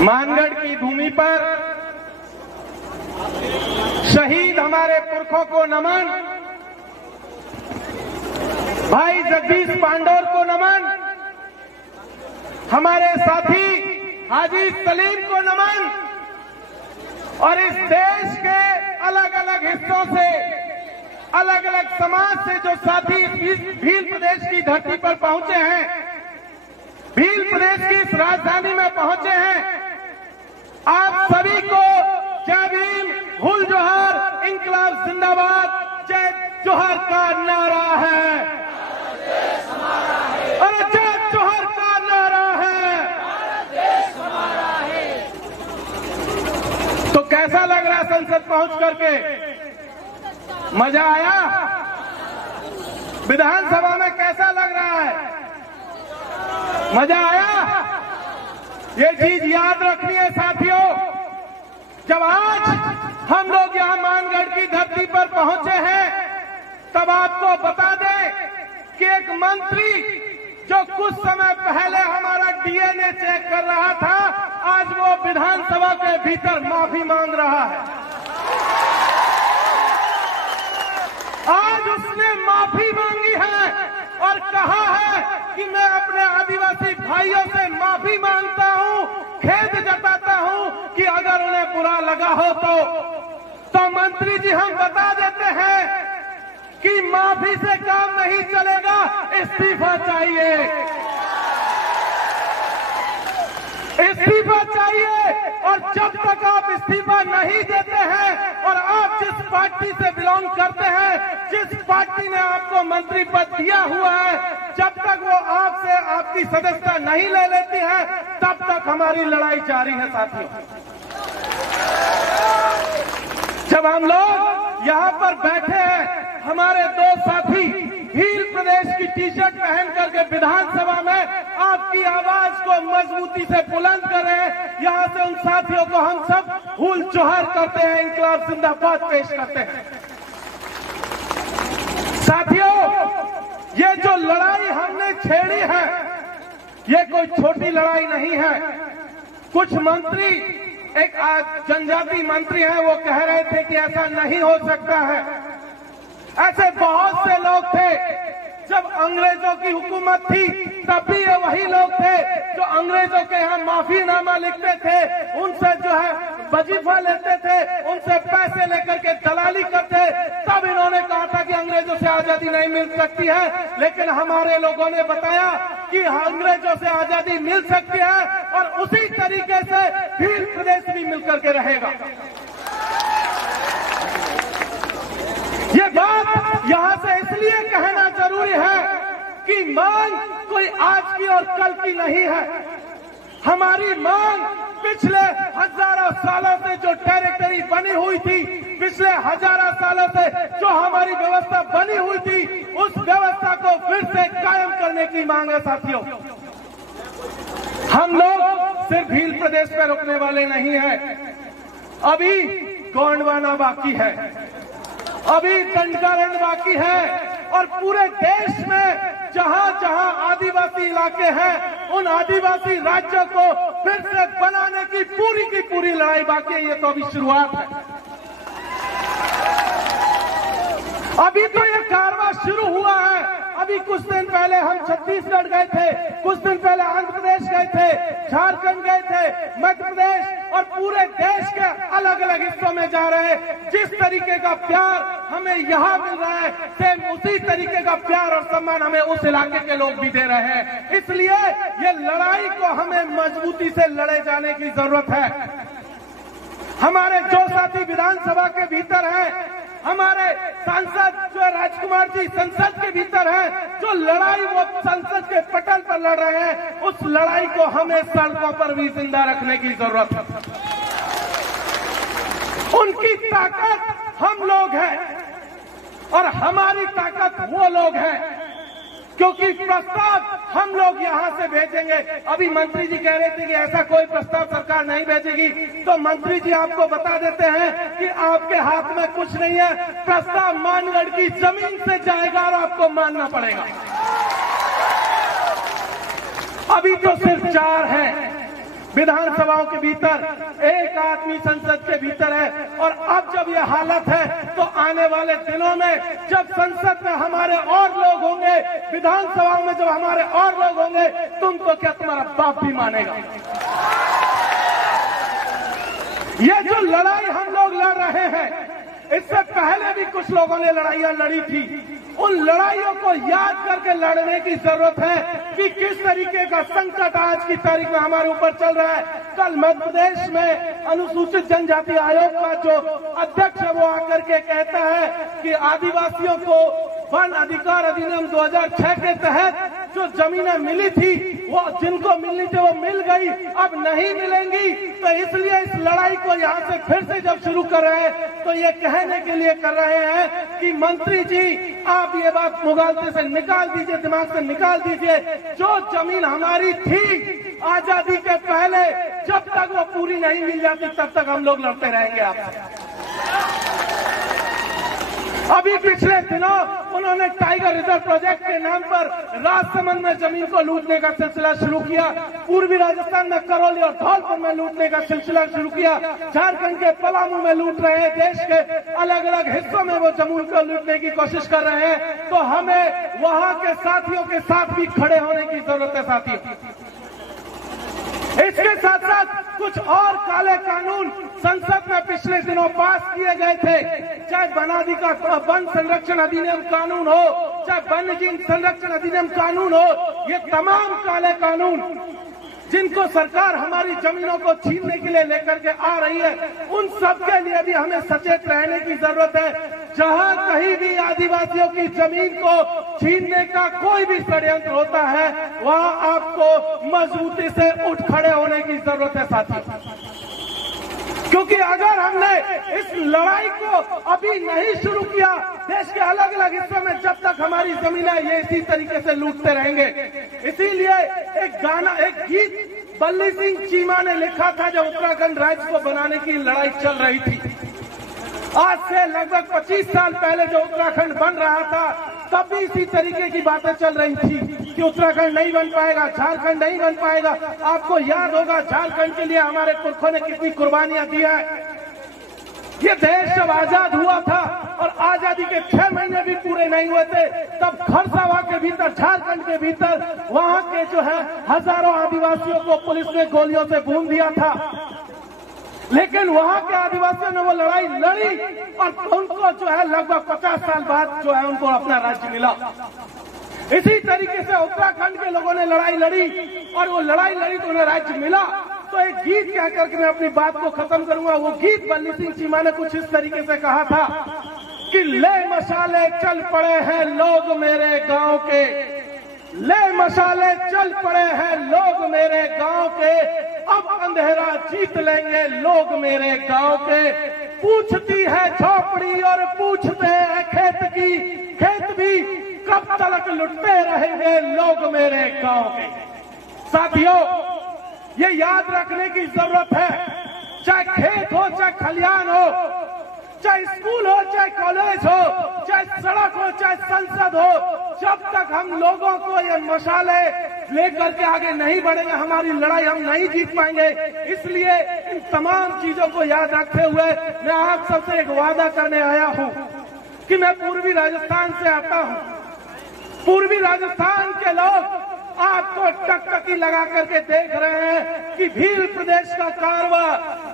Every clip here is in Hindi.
मानगढ़ की भूमि पर शहीद हमारे पुरखों को नमन, भाई जगदीश पांडोर को नमन, हमारे साथी हाजी सलीम को नमन और इस देश के अलग अलग हिस्सों से, अलग अलग समाज से जो साथी भील प्रदेश की धरती पर पहुंचे हैं, भील प्रदेश की इस राजधानी में पहुंचे हैं, आप सभी को जय भीम, हुल जोहर, इंकलाब जिंदाबाद, जय जोहर का नारा है। अरे जय जोहर का नारा है। तो कैसा लग रहा है संसद पहुंच करके? मजा आया? विधानसभा में कैसा लग रहा है? मजा आया? ये चीज याद रखनी है साथियों, जब आज हम लोग यहां मानगढ़ की धरती पर पहुंचे हैं, तब आपको बता दें कि एक मंत्री जो कुछ समय पहले हमारा डीएनए चेक कर रहा था, आज वो विधानसभा के भीतर माफी मांग रहा है। आज उसने माफी मांगी है और कहा है कि मैं अपने आदिवासी भाइयों से माफी मांगता हूं, खेद जताता हूं कि अगर उन्हें बुरा लगा हो तो मंत्री जी हम बता देते हैं कि माफी से काम नहीं चलेगा, इस्तीफा चाहिए, इस्तीफा चाहिए। और जब तक आप इस्तीफा नहीं देते हैं और आप जिस पार्टी से बिलोंग करते हैं, जिस पार्टी ने आपको मंत्री पद दिया हुआ है, जब तक वो आपसे आपकी सदस्यता नहीं ले लेती है, तब तक हमारी लड़ाई जारी है साथियों। जब हम लोग यहाँ पर बैठे हैं, हमारे दो साथी भील प्रदेश की टी शर्ट पहन करके विधानसभा में आपकी आवाज को मजबूती से बुलंद कर रहे हैं, यहाँ से उन साथियों को हम सब हुल जोहर करते हैं, इंकलाब जिंदाबाद पेश करते हैं। साथियों, ये जो लड़ाई हमने छेड़ी है, ये कोई छोटी लड़ाई नहीं है। कुछ मंत्री, एक जनजाति मंत्री हैं, वो कह रहे थे कि ऐसा नहीं हो सकता है। ऐसे बहुत से लोग थे, जब अंग्रेजों की हुकूमत थी तब भी ये वही लोग थे जो अंग्रेजों के यहाँ माफीनामा लिखते थे, उनसे जो है वजीफा लेते थे, उनसे पैसे लेकर के दलाली करते। तब इन्होंने कहा था कि अंग्रेजों से आजादी नहीं मिल सकती है, लेकिन हमारे लोगों ने बताया कि अंग्रेजों से आजादी मिल सकती है और उसी तरीके से भील प्रदेश भी मिलकर के रहेगा। ये बात यहां से इसलिए कहना जरूरी है कि मांग कोई आज की और कल की नहीं है। हमारी मांग पिछले हजारों सालों से जो टेरिटरी बनी हुई थी, पिछले हजारों सालों से जो हमारी व्यवस्था बनी हुई थी, उस व्यवस्था को फिर से कायम करने की मांग है साथियों। हम लोग सिर्फ भील प्रदेश में रुकने वाले नहीं हैं। अभी गोंडवाना बाकी है, अभी दंडकारण्य बाकी है और पूरे देश में जहां जहां आदिवासी इलाके हैं, उन आदिवासी राज्यों को फिर से बनाने की पूरी लड़ाई बाकी है। ये तो अभी शुरुआत है। अभी तो ये कारवां शुरू हुआ है। अभी कुछ दिन पहले हम छत्तीसगढ़ गए थे, कुछ दिन पहले आंध्र प्रदेश गए थे, झारखंड गए थे, मध्य प्रदेश और पूरे देश के अलग अलग हिस्सों में जा रहे हैं। जिस तरीके का प्यार हमें यहाँ मिल रहा है, सेम उसी तरीके का प्यार और सम्मान हमें उस इलाके के लोग भी दे रहे हैं। इसलिए ये लड़ाई को हमें मजबूती से लड़े जाने की जरूरत है। हमारे जो साथी विधानसभा के भीतर हैं, हमारे सांसद जो राजकुमार जी संसद के भीतर हैं, जो लड़ाई वो संसद के पटल पर लड़ रहे हैं, उस लड़ाई को हमें सड़कों पर भी जिंदा रखने की जरूरत है। उनकी ताकत हम लोग हैं और हमारी ताकत वो लोग हैं, क्योंकि प्रस्ताव हम लोग यहां से भेजेंगे। अभी मंत्री जी कह रहे थे कि ऐसा कोई प्रस्ताव सरकार नहीं भेजेगी, तो मंत्री जी आपको बता देते हैं कि आपके हाथ में कुछ नहीं है। प्रस्ताव मानगढ़ की जमीन से जाएगा और आपको मानना पड़ेगा। अभी तो सिर्फ 4 हैं, विधानसभाओं के भीतर, एक आदमी संसद के भीतर है। और अब जब ये हालत है तो आने वाले दिनों में जब संसद में हमारे और लोग होंगे, विधानसभाओं में जब हमारे और लोग होंगे, तुमको क्या तुम्हारा बाप भी मानेगा। ये जो लड़ाई हम लोग लड़ रहे हैं, इससे पहले भी कुछ लोगों ने लड़ाइयां लड़ी थी। उन लड़ाइयों को याद करके लड़ने की जरूरत है कि किस तरीके का संकट आज की तारीख में हमारे ऊपर चल रहा है। कल मध्य प्रदेश में अनुसूचित जनजाति आयोग का जो अध्यक्ष है वो आकर के कहता है कि आदिवासियों को वन अधिकार अधिनियम 2006 के तहत जो जमीनें मिली थी, वो जिनको मिलनी थी वो मिल गई, अब नहीं मिलेंगी। तो इसलिए इस लड़ाई को यहाँ से फिर से जब शुरू कर रहे हैं तो ये कहने के लिए कर रहे हैं कि मंत्री जी आप ये बात मुगालते से निकाल दीजिए, दिमाग से निकाल दीजिए। जो जमीन हमारी थी आजादी के पहले, जब तक वो पूरी नहीं मिल जाती तब तक हम लोग लड़ते रहेंगे आपसे। अभी पिछले दिनों उन्होंने टाइगर रिजर्व प्रोजेक्ट के नाम पर राजसमंद में जमीन को लूटने का सिलसिला शुरू किया, पूर्वी राजस्थान में करौली और धौलपुर में लूटने का सिलसिला शुरू किया, झारखंड के पलामू में लूट रहे हैं, देश के अलग अलग हिस्सों में वो जमीन को लूटने की कोशिश कर रहे हैं। तो हमें वहां के साथियों के साथ भी खड़े होने की जरूरत है साथियों। इसके साथ साथ कुछ और काले कानून संसद में पिछले दिनों पास किए गए थे, चाहे वन संरक्षण अधिनियम कानून हो, चाहे वन्य जीव संरक्षण अधिनियम कानून हो, ये तमाम काले कानून जिनको सरकार हमारी जमीनों को छीनने के लिए लेकर के आ रही है, उन सब के लिए भी हमें सचेत रहने की जरूरत है। जहां कहीं भी आदिवासियों की जमीन को छीनने का कोई भी षड्यंत्र होता है, वहां आपको मजबूती से उठ खड़े होने की जरूरत है साथियों। क्योंकि अगर हमने इस लड़ाई को अभी नहीं शुरू किया, देश के अलग अलग हिस्सों में जब तक हमारी जमीनें ये इसी तरीके से लूटते रहेंगे। इसीलिए एक गीत बल्ली सिंह चीमा ने लिखा था जब उत्तराखंड राज्य को बनाने की लड़ाई चल रही थी। आज से लगभग 25 साल पहले जो उत्तराखंड बन रहा था, तब भी इसी तरीके की बातें चल रही थी कि उत्तराखंड नहीं बन पाएगा, झारखंड नहीं बन पाएगा। आपको याद होगा झारखंड के लिए हमारे पुरखों ने कितनी कुर्बानियां दी है। ये देश जब आजाद हुआ था और आजादी के 6 महीने भी पूरे नहीं हुए थे, तब खरसावा के भीतर, झारखंड के भीतर वहां के जो है हजारों आदिवासियों को पुलिस ने गोलियों से भून दिया था। लेकिन वहां के आदिवासियों ने वो लड़ाई लड़ी और उनको जो है लगभग 50 साल बाद जो है उनको अपना राज्य मिला। इसी तरीके से उत्तराखंड के लोगों ने लड़ाई लड़ी और वो लड़ाई लड़ी तो उन्हें राज्य मिला। तो एक गीत कह करके मैं अपनी बात को खत्म करूंगा। वो गीत बल्ली सिंह चीमा ने कुछ इस तरीके से कहा था कि ले मशाले चल पड़े हैं लोग मेरे गांव के, ले मशाले चल पड़े हैं लोग मेरे गांव के, अब अंधेरा जीत लेंगे लोग मेरे गांव के। पूछती है झोपड़ी और पूछते हैं खेत की, खेत भी कब तक लुटते रहेंगे लोग मेरे गांव के। साथियों, ये याद रखने की जरूरत है, चाहे खेत हो, चाहे खलियान हो, चाहे स्कूल हो, चाहे कॉलेज हो, चाहे सड़क हो, चाहे संसद हो, जब तक हम लोगों को ये मशाले लेकर के आगे नहीं बढ़ेंगे, हमारी लड़ाई हम नहीं जीत पाएंगे। इसलिए इन तमाम चीजों को याद रखते हुए मैं आप सबसे एक वादा करने आया हूं कि मैं पूर्वी राजस्थान से आता हूं। पूर्वी राजस्थान के लोग आपको टकटकी लगा करके देख रहे हैं कि भील प्रदेश का कारवा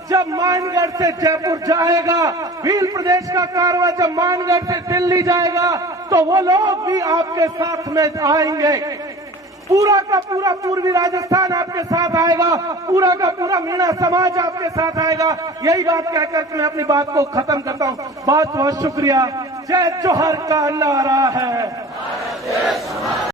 जब मानगढ़ से जयपुर जाएगा, भील प्रदेश का कारवा जब मानगढ़ से दिल्ली जाएगा, तो वो लोग भी आपके साथ में आएंगे। पूरा का पूरा पूर्वी राजस्थान आपके साथ आएगा, पूरा का पूरा मीणा समाज आपके साथ आएगा। यही बात कहकर मैं अपनी बात को खत्म करता हूं। बहुत बहुत शुक्रिया। जय जोहर का नारा है।